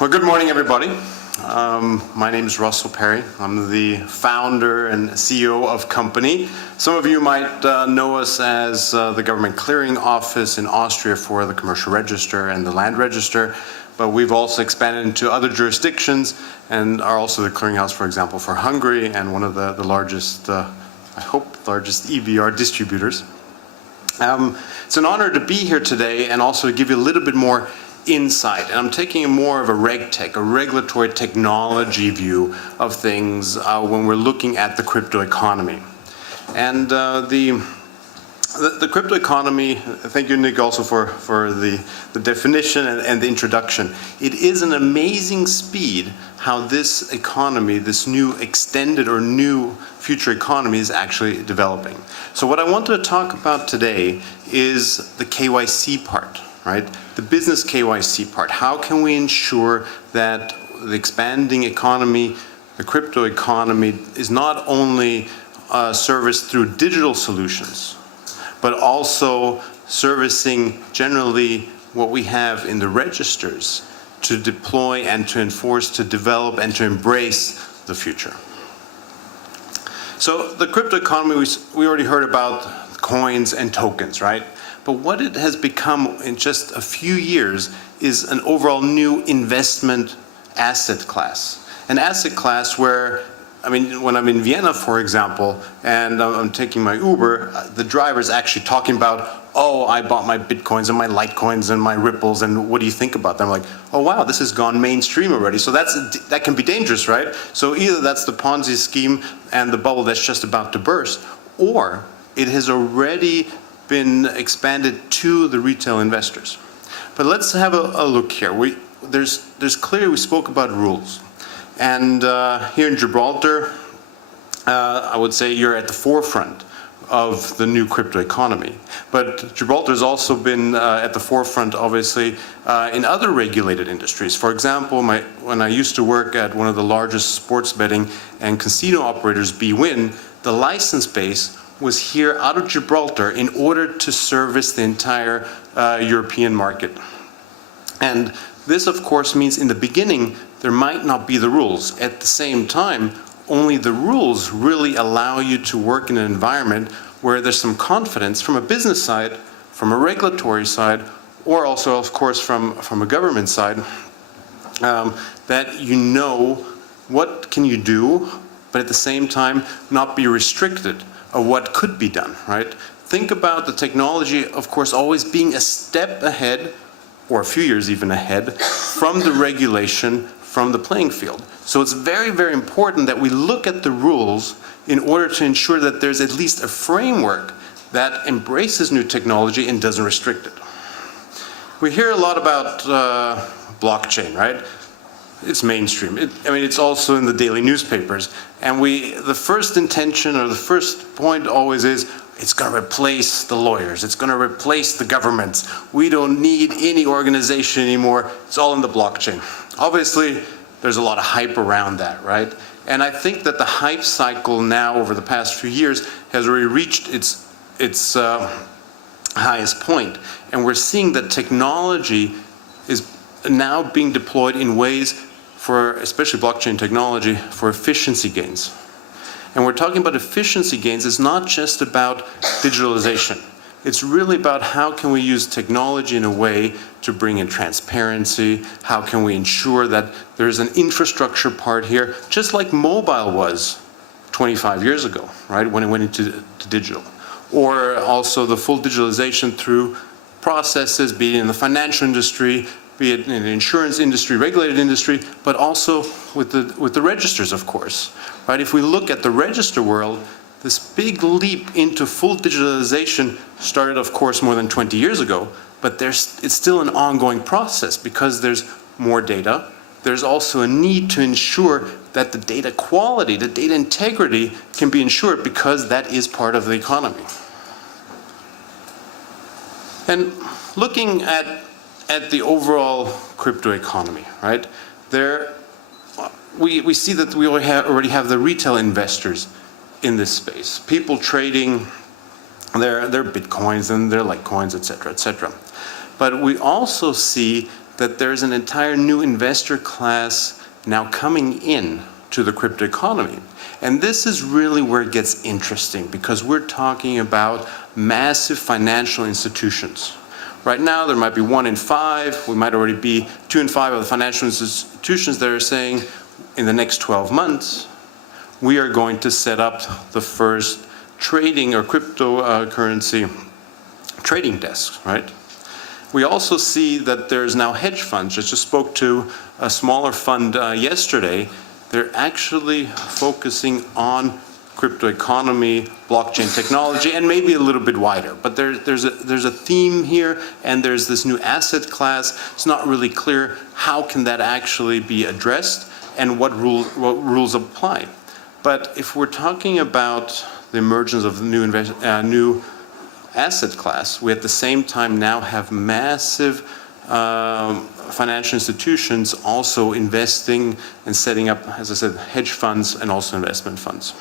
Well, good morning, everybody. My name is Russell Perry. I'm the founder and CEO of Company. Some of you might know us as the government clearing office in Austria for the commercial register and the land register, but we've also expanded into other jurisdictions and are also the clearinghouse, for example, for Hungary and one of the largest, I hope, largest EVR distributors. It's an honor to be here today and also to give you a little bit more insight. And I'm taking more of a regtech, a regulatory technology view of things when we're looking at the crypto economy. And the crypto economy, thank you, Nick, also for the definition and the introduction. It is an amazing speed how this economy, this new extended or new future economy is actually developing. So what I want to talk about today is the KYC part, right? The business KYC part. How can we ensure that the expanding economy, the crypto economy, is not only serviced through digital solutions, but also servicing generally what we have in the registers to deploy and to enforce, to develop and to embrace the future. So the crypto economy, we already heard about coins and tokens, right? But what it has become in just a few years is an overall new investment asset class. An asset class where, I mean, when I'm in Vienna, for example, and I'm taking my Uber, the driver's actually talking about, oh, I bought my Bitcoins and my Litecoins and my Ripples, and what do you think about them? I'm like, oh wow, this has gone mainstream already. So that can be dangerous, right? So either that's the Ponzi scheme and the bubble that's just about to burst, or it has already been expanded to the retail investors. But let's have a look here. There's clearly, we spoke about rules. And here in Gibraltar, I would say you're at the forefront of the new crypto economy. But Gibraltar has also been at the forefront, obviously, in other regulated industries. For example, when I used to work at one of the largest sports betting and casino operators, bwin, the license base was here out of Gibraltar in order to service the entire European market. And this, of course, means in the beginning, there might not be the rules. At the same time, only the rules really allow you to work in an environment where there's some confidence from a business side, from a regulatory side, or also, of course, from a government side, that you know what can you do, but at the same time, not be restricted of what could be done, right? Think about the technology, of course, always being a step ahead, or a few years even ahead, from the regulation, from the playing field. So it's very, very important that we look at the rules in order to ensure that there's at least a framework that embraces new technology and doesn't restrict it. We hear a lot about blockchain, right? It's mainstream. I mean, it's also in the daily newspapers. And the first intention or the first point always is, it's going to replace the lawyers. It's going to replace the governments. We don't need any organization anymore. It's all in the blockchain. Obviously, there's a lot of hype around that, right? And I think that the hype cycle now over the past few years has already reached its highest point. And we're seeing that technology is now being deployed in ways for, especially blockchain technology, for efficiency gains. And we're talking about efficiency gains. It's not just about digitalization. It's really about how can we use technology in a way to bring in transparency, how can we ensure that there's an infrastructure part here, just like mobile was 25 years ago, right, when it went into digital. Or also the full digitalization through processes, be it in the financial industry, be it in the insurance industry, regulated industry, but also with the registers, of course, right? If we look at the register world, this big leap into full digitalization started, of course, more than 20 years ago, but it's still an ongoing process because there's more data. There's also a need to ensure that the data quality, the data integrity can be ensured because that is part of the economy. And looking at the overall crypto economy, right? We see that we already have the retail investors in this space. People trading their Bitcoins and their Litecoins, et cetera, et cetera. But we also see that there's an entire new investor class now coming in to the crypto economy. And this is really where it gets interesting, because we're talking about massive financial institutions. Right now, there might be 1 in 5, we might already be 2 in 5 of the financial institutions that are saying, in the next 12 months, we are going to set up the first trading or cryptocurrency trading desks, right? We also see that there's now hedge funds. I just spoke to a smaller fund yesterday. They're actually focusing on crypto economy, blockchain technology, and maybe a little bit wider. But there's a theme here, and there's this new asset class. It's not really clear how can that actually be addressed and what rules apply. But if we're talking about the emergence of the new asset class, we at the same time now have massive financial institutions also investing and setting up, as I said, hedge funds and also investment funds.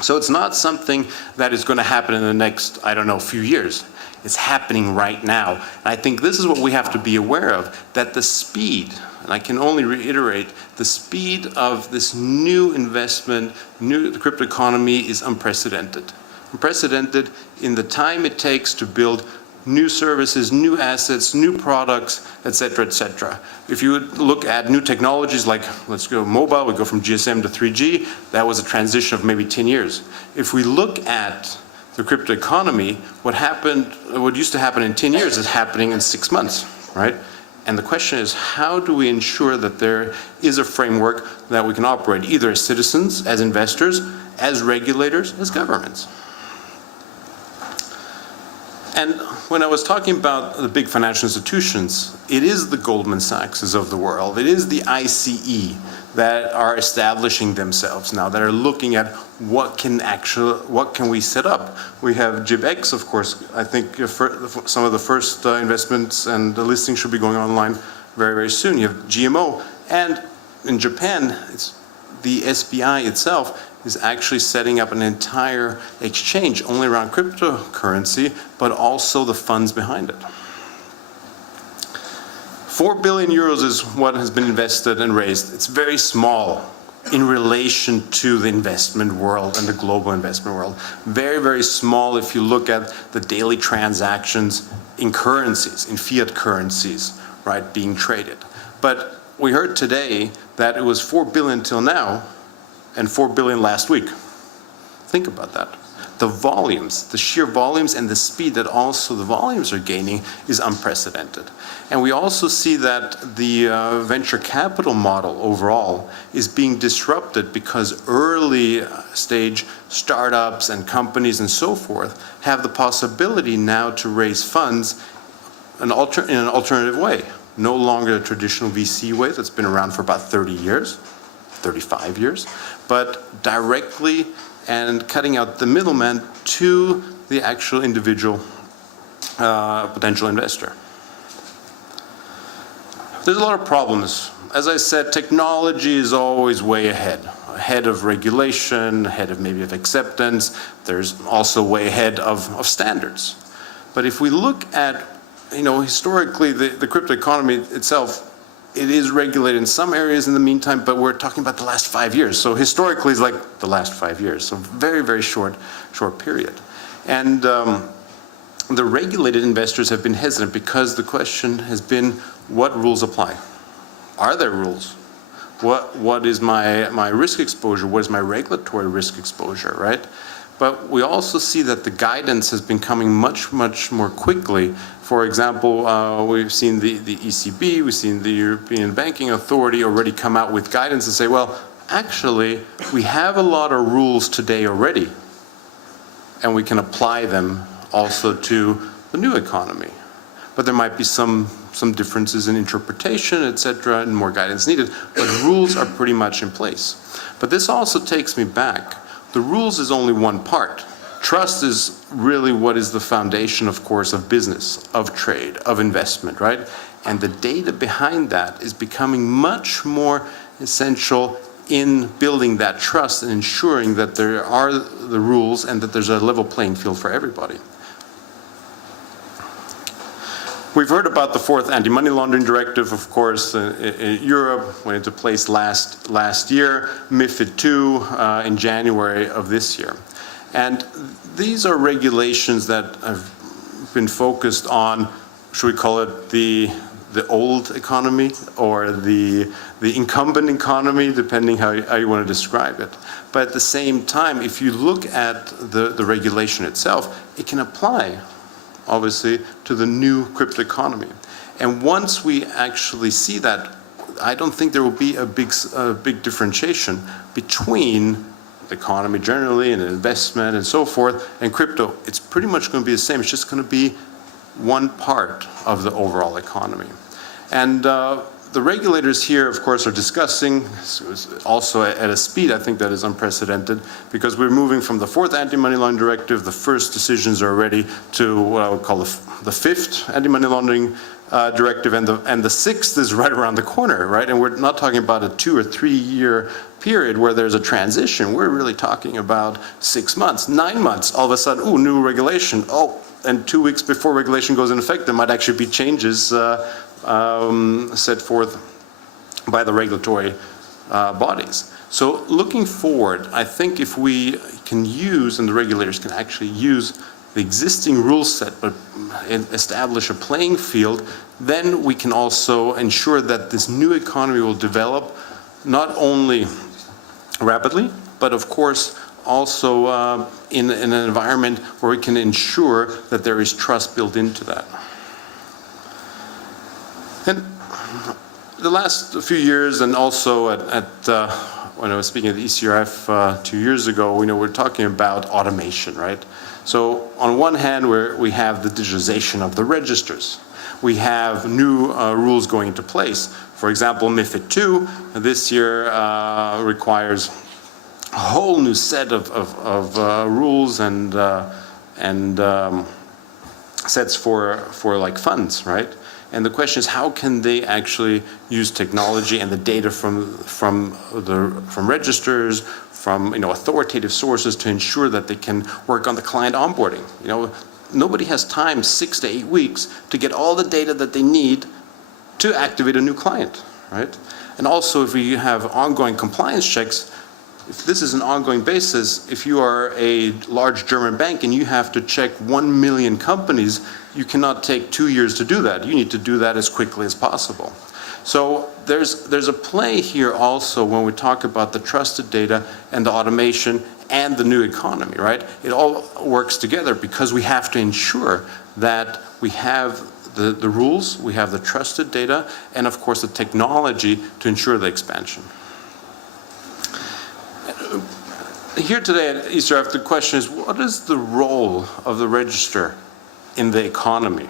So it's not something that is going to happen in the next, I don't know, few years. It's happening right now. And I think this is what we have to be aware of, that the speed, and I can only reiterate, the speed of this new investment, the crypto economy is unprecedented. Unprecedented in the time it takes to build new services, new assets, new products, et cetera, et cetera. If you look at new technologies like, let's go mobile, we go from GSM to 3G, that was a transition of maybe 10 years. If we look at the crypto economy, what used to happen in 10 years is happening in 6 months, right? And the question is, how do we ensure that there is a framework that we can operate, either as citizens, as investors, as regulators, as governments? And when I was talking about the big financial institutions, it is the Goldman Sachs of the world, it is the ICE that are establishing themselves now, that are looking at what can we set up. We have JIBX, of course. I think some of the first investments and the listings should be going online very, very soon. You have GMO, and in Japan, it's the SBI itself is actually setting up an entire exchange only around cryptocurrency, but also the funds behind it. 4 billion euros is what has been invested and raised. It's very small in relation to the investment world and the global investment world. Very, very small if you look at the daily transactions in currencies, in fiat currencies, right, being traded. But we heard today that it was 4 billion till now, and 4 billion last week. Think about that. The volumes, the sheer volumes and the speed that also the volumes are gaining is unprecedented. And we also see that the venture capital model overall is being disrupted because early stage startups and companies and so forth have the possibility now to raise funds in an alternative way. No longer a traditional VC way that's been around for about 30 years, 35 years, but directly and cutting out the middleman to the actual individual potential investor. There's a lot of problems. As I said, technology is always way ahead of regulation, ahead of maybe of acceptance. There's also way ahead of standards. But if we look at, historically, the crypto economy itself, it is regulated in some areas in the meantime, but we're talking about the last 5 years. So historically, it's like the last 5 years. So very, very short period. And the regulated investors have been hesitant because the question has been, what rules apply? Are there rules? What is my risk exposure? What is my regulatory risk exposure, right? But we also see that the guidance has been coming much, much more quickly. For example, we've seen the ECB, we've seen the European Banking Authority already come out with guidance and say, well, actually, we have a lot of rules today already, and we can apply them also to the new economy. But there might be some differences in interpretation, etc., and more guidance needed, but rules are pretty much in place. But this also takes me back. The rules is only one part. Trust is really what is the foundation, of course, of business, of trade, of investment, right? And the data behind that is becoming much more essential in building that trust and ensuring that there are the rules and that there's a level playing field for everybody. We've heard about the fourth anti-money laundering directive, of course, in Europe, went into place last year, MiFID II in January of this year. And these are regulations that have been focused on, should we call it the old economy or the incumbent economy, depending how you want to describe it. But at the same time, if you look at the regulation itself, it can apply, obviously, to the new crypto economy. And once we actually see that, I don't think there will be a big differentiation between the economy generally and investment and so forth and crypto. It's pretty much going to be the same. It's just going to be one part of the overall economy. And the regulators here, of course, are discussing, also at a speed I think that is unprecedented, because we're moving from the fourth anti-money laundering directive, the first decisions are ready, to what I would call the fifth anti-money laundering directive, and the sixth is right around the corner, right? And we're not talking about a 2 or 3 year period where there's a transition. We're really talking about 6 months, 9 months, all of a sudden, ooh, new regulation, oh, and 2 weeks before regulation goes into effect, there might actually be changes set forth by the regulatory bodies. So looking forward, I think if we can use, and the regulators can actually use the existing rule set, but establish a playing field, then we can also ensure that this new economy will develop not only rapidly, but of course also in an environment where we can ensure that there is trust built into that. And the last few years, and also when I was speaking at the ECRF 2 years ago, we're talking about automation, right? So on one hand, we have the digitalization of the registers. We have new rules going into place. For example, MiFID II this year requires a whole new set of rules and sets for like funds, right? And the question is, how can they actually use technology and the data from registers, from authoritative sources, to ensure that they can work on the client onboarding? Nobody has time 6 to 8 weeks to get all the data that they need to activate a new client, right? And also, if we have ongoing compliance checks, if this is an ongoing basis, if you are a large German bank and you have to check 1 million companies, you cannot take 2 years to do that. You need to do that as quickly as possible. So there's a play here also when we talk about the trusted data and the automation and the new economy, right? It all works together because we have to ensure that we have the rules, we have the trusted data, and of course the technology to ensure the expansion. Here today at ECRF, the question is, what is the role of the register in the economy,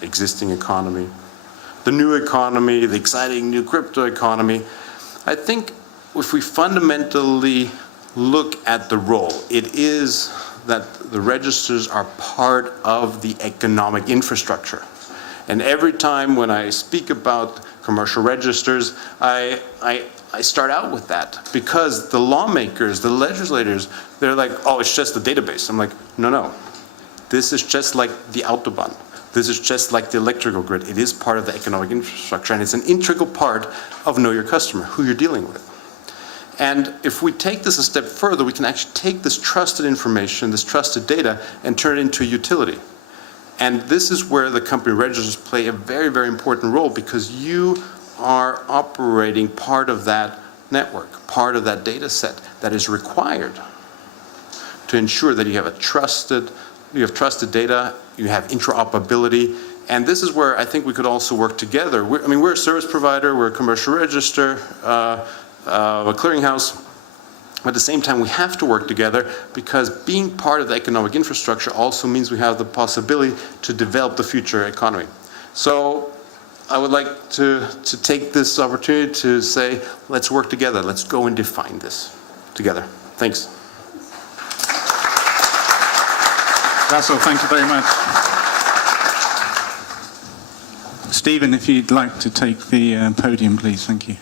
existing economy, the new economy, the exciting new crypto economy? I think if we fundamentally look at the role, it is that the registers are part of the economic infrastructure. And every time when I speak about commercial registers, I start out with that, because the lawmakers, the legislators, they're like, oh, it's just a database. I'm like, no. This is just like the Autobahn. This is just like the electrical grid. It is part of the economic infrastructure, and it's an integral part of Know Your Customer, who you're dealing with. And if we take this a step further, we can actually take this trusted information, this trusted data, and turn it into a utility. And this is where the company registers play a very, very important role, because you are operating part of that network, part of that data set that is required to ensure that you have trusted data, you have interoperability. And this is where I think we could also work together. We're a service provider, we're a commercial register, a clearinghouse. At the same time, we have to work together, because being part of the economic infrastructure also means we have the possibility to develop the future economy. So I would like to take this opportunity to say, let's work together. Let's go and define this together. Thanks. Russell, thank you very much. Stephen, if you'd like to take the podium, please. Thank you.